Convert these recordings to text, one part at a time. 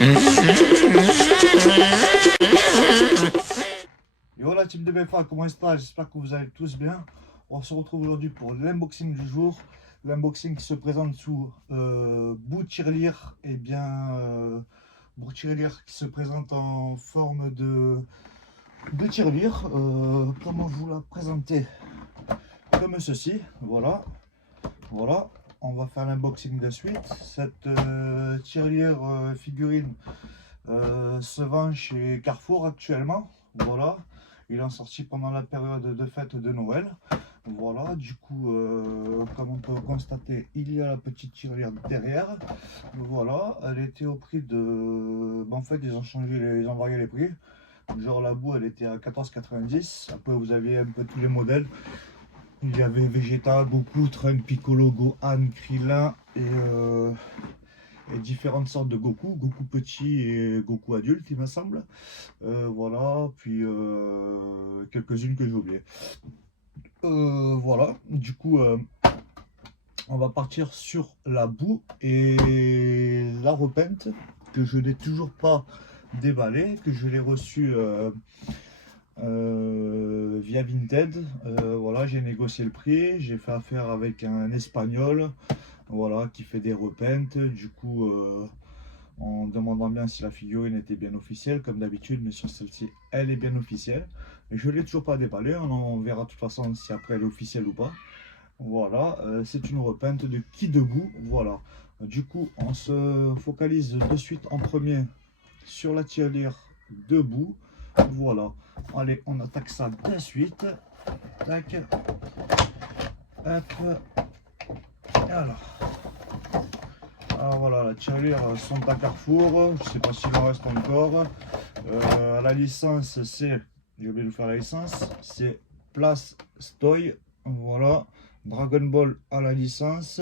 Et voilà team de BFA, comment est-ce que j'espère que vous allez tous bien. On se retrouve aujourd'hui pour l'unboxing du jour. L'unboxing qui se présente sous bout tirelire, et bien bout tirelire qui se présente en forme de tirelire. Comment vous la présenter? Comme ceci, voilà. Voilà, on va faire l'unboxing de suite. Cette tirelire figurine se vend chez Carrefour actuellement. Voilà, il est sorti pendant la période de fête de Noël. Voilà, du coup, comme on peut constater, il y a la petite tirelire derrière. Voilà, elle était au prix de... En fait, ils ont changé, ils ont varié les prix. Genre la boue, elle était à 14,90. Après, vous aviez un peu tous les modèles. Il y avait Vegeta, Goku, Trunks, Piccolo, Gohan, Krillin et différentes sortes de Goku. Goku petit et Goku adulte, il me semble. Voilà, puis quelques-unes que j'ai oubliées. Voilà, du coup, on va partir sur la boue et la repeinte que je n'ai toujours pas déballée, que je l'ai reçue via Vinted. Voilà, j'ai négocié le prix, j'ai fait affaire avec un Espagnol, voilà, qui fait des repeintes. Du coup, en demandant bien si la figurine était bien officielle, comme d'habitude, mais sur celle-ci, elle est bien officielle. Et je ne l'ai toujours pas déballée, on verra de toute façon si après elle est officielle ou pas. Voilà, c'est une repeinte de Qui Debout, voilà. Du coup, on se focalise de suite en premier sur la tirelire debout. Voilà, allez, on attaque ça de suite. Tac, hop, alors voilà, la tirelire sont à Carrefour, je sais pas s'il en reste encore. La licence, c'est, j'ai oublié de faire la licence, c'est Place Stoy, voilà. Dragon Ball à la licence,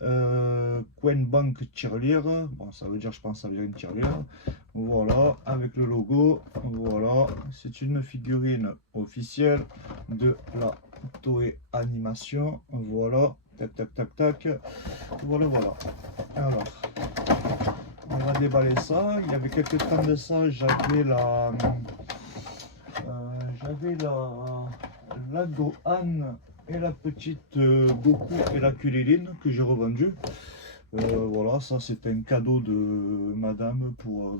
Quen Bank tirelire, bon ça veut dire, je pense, ça veut dire une tirelire, voilà, avec le logo, voilà, c'est une figurine officielle de la Toei Animation, voilà, tac tac tac tac, voilà voilà. Alors, on va déballer ça, il y avait quelques temps de ça, j'avais la Gohan et la petite Goku et la Kulilin que j'ai revendu. Voilà, ça c'était un cadeau de madame pour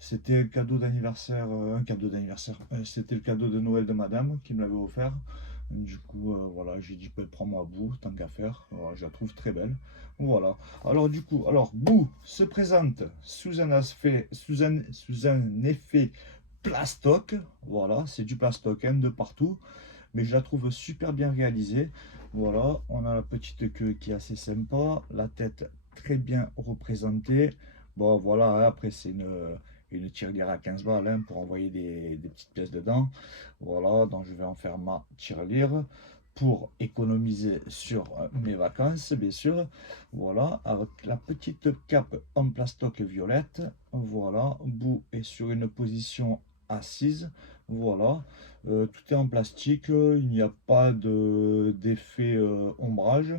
c'était un cadeau d'anniversaire, c'était le cadeau de Noël de madame qui me l'avait offert. Du coup, voilà, j'ai dit, prends-moi Boo, tant qu'à faire. Voilà, je la trouve très belle. Voilà. Alors, du coup, Boo se présente sous un effet plastoc. Voilà, c'est du plastoc hein, de partout. Mais je la trouve super bien réalisée. Voilà, on a la petite queue qui est assez sympa. La tête très bien représentée. Bon, voilà, hein, après, c'est une tirelire à 15 balles hein, pour envoyer des petites pièces dedans. Voilà, donc je vais en faire ma tirelire pour économiser sur mes vacances, bien sûr. Voilà, avec la petite cape en plastoc violette. Voilà, Boo est sur une position assise. Voilà, tout est en plastique, il n'y a pas d'effet ombrage.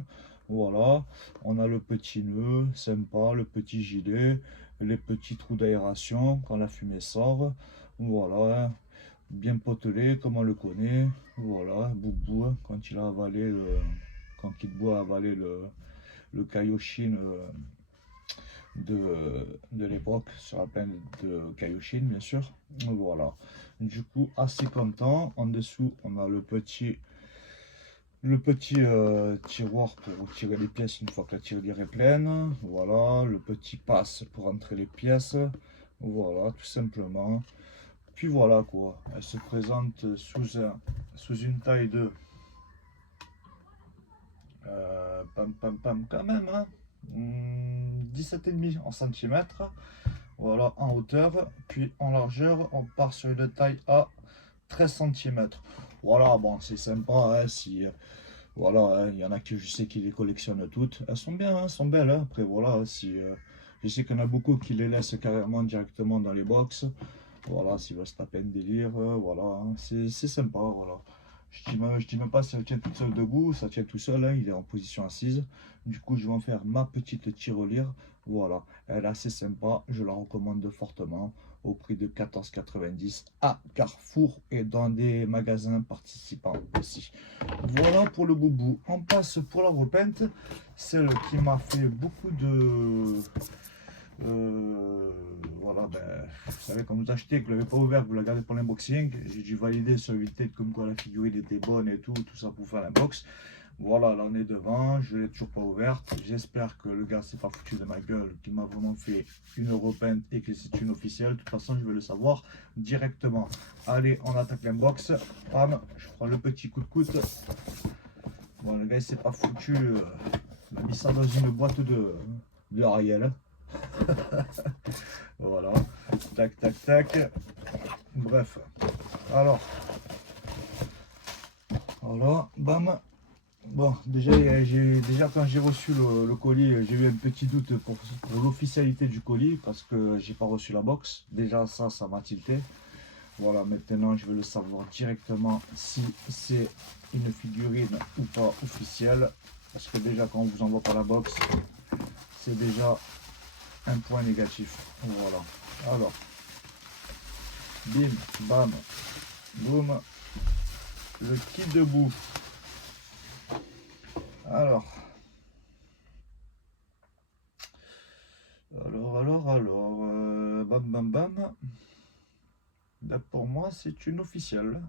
Voilà, on a le petit nœud sympa, le petit gilet, les petits trous d'aération quand la fumée sort. Voilà, bien potelé comme on le connaît. Voilà, Boubou quand il a avalé quand Kid Buu a avalé le Kaioshin de l'époque sur la plaine de Kaioshin, bien sûr. Voilà, du coup assez content. En dessous on a le petit tiroir pour retirer les pièces une fois que la tirelire est pleine. Voilà, le petit passe pour entrer les pièces. Voilà, tout simplement. Puis voilà quoi, elle se présente sous une taille de quand même hein, 17,5 en centimètres. Voilà, en hauteur, puis en largeur, on part sur une taille à 13 cm. Voilà, bon, c'est sympa, hein, si, voilà, hein, il y en a que je sais qui les collectionnent toutes. Elles sont bien, hein, elles sont belles, hein. Après, voilà, si, je sais qu'il y en a beaucoup qui les laissent carrément directement dans les box. Voilà, s'ils veulent se taper un délire, voilà, hein, c'est sympa, voilà. Je dis même pas si elle tient toute seule debout, ça tient tout seul, hein, il est en position assise. Du coup, je vais en faire ma petite tirelire. Voilà, elle est assez sympa, je la recommande fortement au prix de 14,90 à Carrefour et dans des magasins participants aussi. Voilà pour le boubou. On passe pour la repeinte, celle qui m'a fait beaucoup de... voilà, ben, vous savez, quand vous achetez, que vous ne l'avez pas ouvert, vous la gardez pour l'unboxing. J'ai dû valider sur Vinted comme quoi la figurine était bonne et tout ça pour faire l'unbox. Voilà, là on est devant, je ne l'ai toujours pas ouverte. J'espère que le gars s'est pas foutu de ma gueule, qu'il m'a vraiment fait une repeinte et que c'est une officielle. De toute façon, je vais le savoir directement. Allez, on attaque l'inbox. Bam, je prends le petit coup de coude. Bon, le gars il s'est pas foutu. Il a mis ça dans une boîte de Ariel. Voilà, tac, tac, tac. Bref, alors, voilà, bam. Bon, déjà, quand j'ai reçu le colis, j'ai eu un petit doute pour l'officialité du colis parce que j'ai pas reçu la box. Déjà, ça m'a tilté. Voilà, maintenant, je vais le savoir directement si c'est une figurine ou pas officielle. Parce que déjà, quand on vous envoie pas la box, c'est déjà un point négatif. Voilà. Alors, bim, bam, boum, le kit debout. Alors, bam, bam, bam. Là, pour moi, c'est une officielle.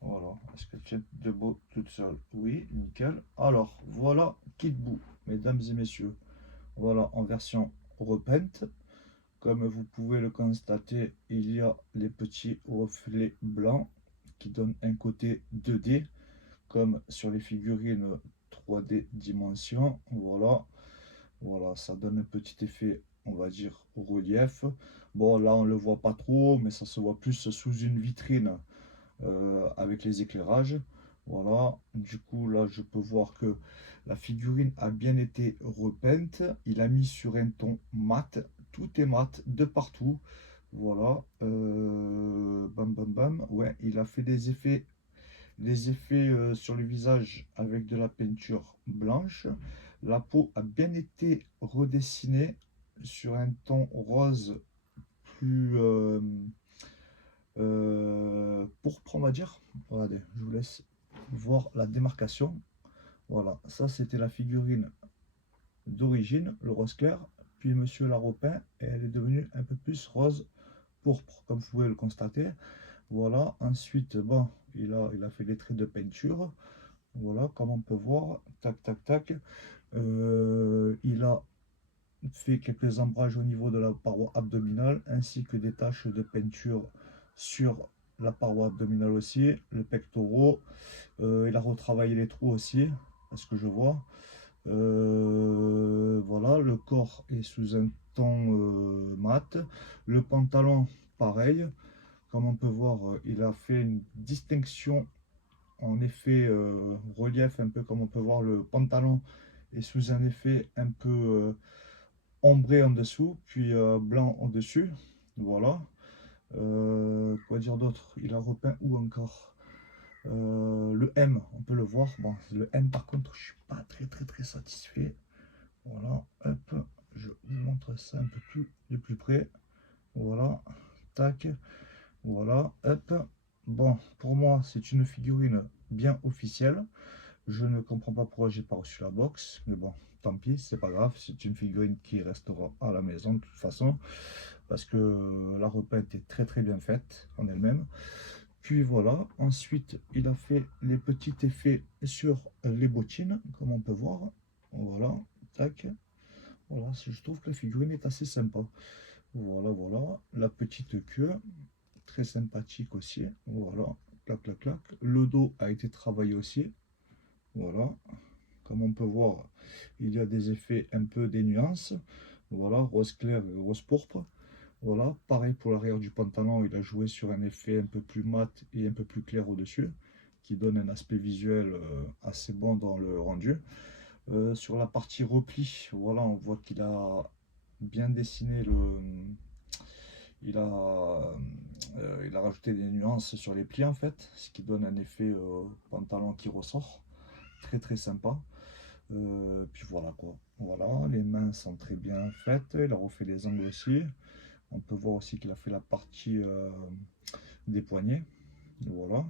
Voilà, est-ce qu'elle tient debout toute seule? Oui, nickel. Alors, voilà, kit bout, mesdames et messieurs. Voilà, en version repeinte. Comme vous pouvez le constater, il y a les petits reflets blancs qui donnent un côté 2D, comme sur les figurines 3D dimension. Voilà, voilà, ça donne un petit effet, on va dire, relief. Bon, là, on ne le voit pas trop, mais ça se voit plus sous une vitrine avec les éclairages. Voilà, du coup, là, je peux voir que la figurine a bien été repeinte. Il a mis sur un ton mat. Tout est mat de partout. Voilà, bam, bam, bam. Ouais, il a fait des effets sur le visage avec de la peinture blanche. La peau a bien été redessinée sur un ton rose plus pourpre, on va dire. Regardez, je vous laisse voir la démarcation. Voilà, ça c'était la figurine d'origine, le rose clair. Puis Monsieur l'a repeint et elle est devenue un peu plus rose pourpre, comme vous pouvez le constater. Voilà, ensuite, bon, il a fait les traits de peinture. Voilà, comme on peut voir, tac, tac, tac. Il a fait quelques embrages au niveau de la paroi abdominale, ainsi que des taches de peinture sur la paroi abdominale aussi, le pectoraux. Il a retravaillé les trous aussi, à ce que je vois. Voilà, le corps est sous un ton mat. Le pantalon, pareil. Comme on peut voir, il a fait une distinction en effet relief, un peu comme on peut voir le pantalon est sous un effet un peu ombré en dessous, puis blanc en dessus. Voilà. Quoi dire d'autre? Il a repeint où encore? Le M, on peut le voir. Bon, le M par contre, je suis pas très satisfait. Voilà, hop, je vous montre ça un peu plus de plus près. Voilà, tac, voilà, hop. Bon, pour moi, c'est une figurine bien officielle. Je ne comprends pas pourquoi j'ai pas reçu la box, mais bon, tant pis, c'est pas grave. C'est une figurine qui restera à la maison de toute façon, parce que la repeinte est très bien faite en elle-même. Puis voilà, ensuite il a fait les petits effets sur les bottines, comme on peut voir. Voilà, tac. Voilà, je trouve que la figurine est assez sympa. Voilà, la petite queue, très sympathique aussi. Voilà, clac, clac, clac. Le dos a été travaillé aussi. Voilà, comme on peut voir, il y a des effets un peu des nuances. Voilà, rose clair et rose pourpre. Voilà, pareil pour l'arrière du pantalon, il a joué sur un effet un peu plus mat et un peu plus clair au-dessus, qui donne un aspect visuel assez bon dans le rendu. Sur la partie repli, voilà, on voit qu'il a bien dessiné il a rajouté des nuances sur les plis en fait, ce qui donne un effet pantalon qui ressort. Très très sympa. Puis voilà quoi. Voilà, les mains sont très bien faites. Il a refait les angles aussi. On peut voir aussi qu'il a fait la partie des poignets. Voilà,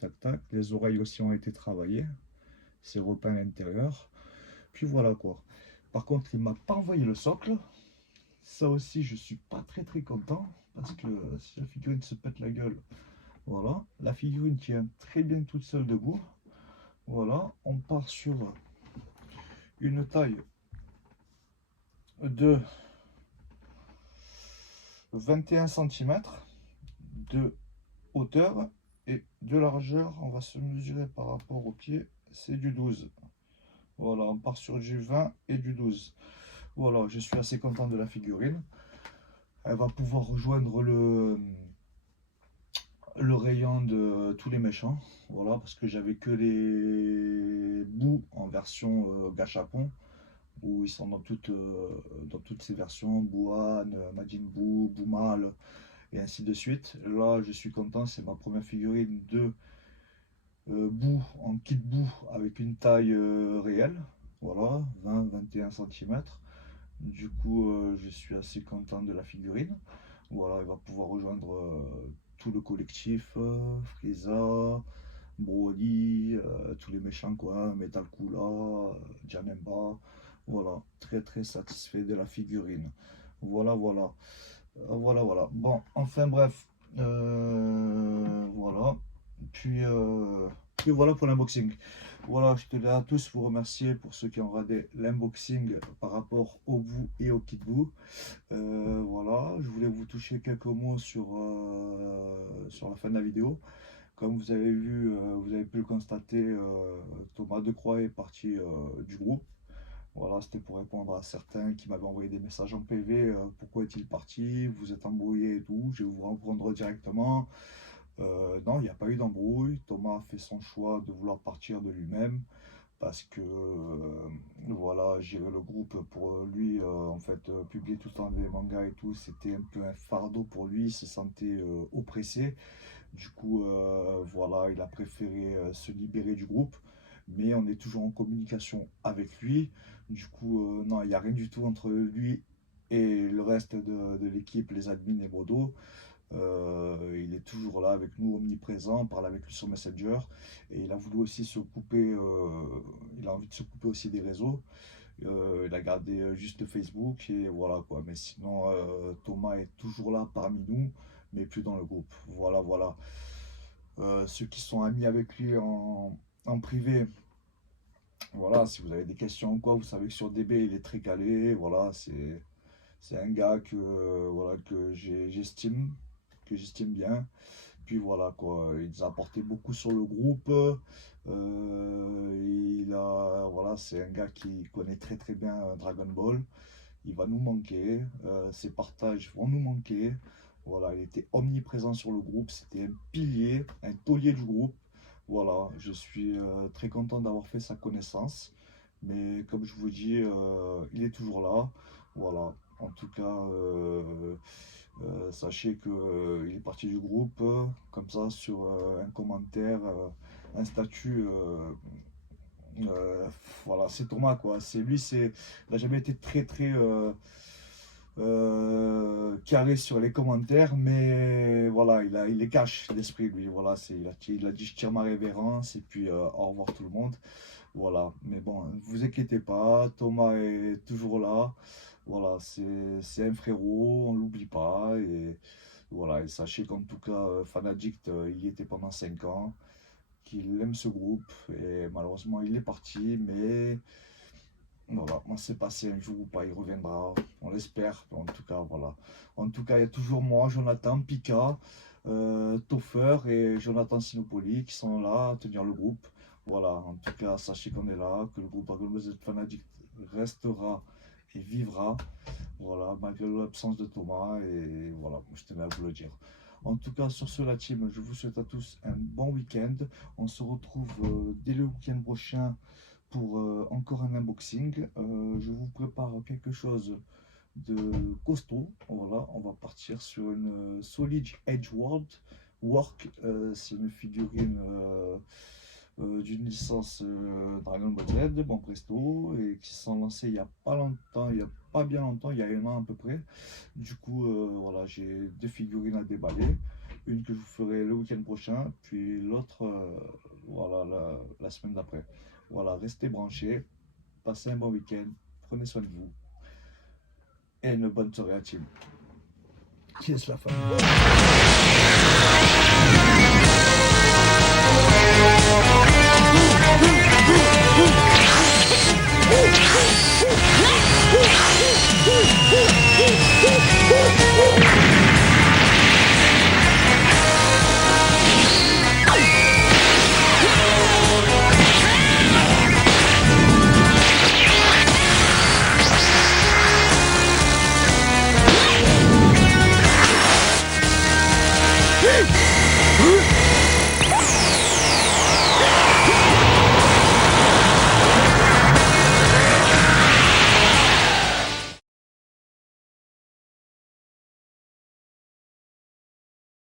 tac tac. Les oreilles aussi ont été travaillées. C'est repeint à l'intérieur. Puis voilà quoi. Par contre, il m'a pas envoyé le socle. Ça aussi, je suis pas très très content. Parce que si la figurine se pète la gueule, voilà. La figurine tient très bien toute seule debout. Voilà, on part sur une taille de 21 cm de hauteur et de largeur. On va se mesurer par rapport au pied, c'est du 12. Voilà, on part sur du 20 et du 12. Voilà, je suis assez content de la figurine. Elle va pouvoir rejoindre le rayon de tous les méchants. Voilà, parce que j'avais que les bouts en version gachapon, où ils sont dans toutes ces versions, Bouhan, Majin Buu, Boumal, et ainsi de suite. Là, je suis content, c'est ma première figurine de bout en kit bout avec une taille réelle. Voilà, 20-21 cm. Du coup, je suis assez content de la figurine. Voilà, il va pouvoir rejoindre tout le collectif, Frieza, Broly, tous les méchants quoi, Metal Kula, Janemba. Voilà, très très satisfait de la figurine. Voilà, voilà. Voilà, voilà. Bon, enfin bref. Voilà. Puis voilà pour l'unboxing. Voilà, je tenais à tous vous remercier pour ceux qui ont regardé l'unboxing par rapport au bout et au kit bout. Voilà, je voulais vous toucher quelques mots sur la fin de la vidéo. Comme vous avez vu, vous avez pu le constater, Thomas Decroix est parti du groupe. Voilà, c'était pour répondre à certains qui m'avaient envoyé des messages en PV. Pourquoi est-il parti? Vous êtes embrouillé et tout. Je vais vous répondre directement. Non, il n'y a pas eu d'embrouille. Thomas a fait son choix de vouloir partir de lui-même parce que voilà, gérer le groupe pour lui, en fait, publier tout le temps des mangas et tout, c'était un peu un fardeau pour lui. Il se sentait oppressé. Du coup, voilà, il a préféré se libérer du groupe, mais on est toujours en communication avec lui. Du coup, non, il n'y a rien du tout entre lui et le reste de l'équipe, les admins et Modo. Il est toujours là avec nous, omniprésent, on parle avec lui sur Messenger. Et il a voulu aussi se couper, il a envie de se couper aussi des réseaux. Il a gardé juste Facebook et voilà quoi. Mais sinon, Thomas est toujours là parmi nous, mais plus dans le groupe. Voilà, voilà. Ceux qui sont amis avec lui en privé, voilà, si vous avez des questions ou quoi, vous savez que sur DB il est très calé. Voilà, c'est un gars voilà, que j'estime bien. Puis voilà quoi, il nous a apporté beaucoup sur le groupe. Voilà, c'est un gars qui connaît très très bien Dragon Ball. Il va nous manquer, ses partages vont nous manquer. Voilà, il était omniprésent sur le groupe, c'était un pilier, un taulier du groupe. Voilà, je suis très content d'avoir fait sa connaissance. Mais comme je vous dis, il est toujours là. Voilà, en tout cas, sachez qu'il est parti du groupe, comme ça, sur un commentaire, un statut. Euh, voilà, c'est Thomas quoi. C'est lui, il n'a jamais été très très carré sur les commentaires, mais voilà, il est cash l'esprit lui. Voilà, il a dit je tire ma révérence et puis au revoir tout le monde. Voilà, mais bon, ne vous inquiétez pas, Thomas est toujours là. Voilà, c'est un frérot, on l'oublie pas. Et voilà, et sachez qu'en tout cas, Fanaddict, il y était pendant 5 ans, qu'il aime ce groupe. Et malheureusement, il est parti, mais voilà, on sait pas si un jour ou pas il reviendra. On l'espère, en tout cas, voilà. En tout cas, il y a toujours moi, Jonathan, Pika, Toffer et Jonathan Sinopoli qui sont là à tenir le groupe. Voilà, en tout cas, sachez qu'on est là, que le groupe Dragon Ball Z Fanatic restera et vivra. Voilà, malgré l'absence de Thomas, et voilà, je tenais à vous le dire. En tout cas, sur ce, la team, je vous souhaite à tous un bon week-end. On se retrouve dès le week-end prochain pour encore un unboxing. Je vous prépare quelque chose de costaud. Voilà, on va partir sur une Solid Edge Work. C'est une figurine d'une licence Dragon Ball Z, bon presto, et qui sont lancés il n'y a pas longtemps, il n'y a pas bien longtemps, il y a un an à peu près. Du coup, voilà, j'ai deux figurines à déballer. Une que je vous ferai le week-end prochain, puis l'autre, voilà, la semaine d'après. Voilà, restez branchés, passez un bon week-end, prenez soin de vous, et une bonne soirée à team. Kiss la famille.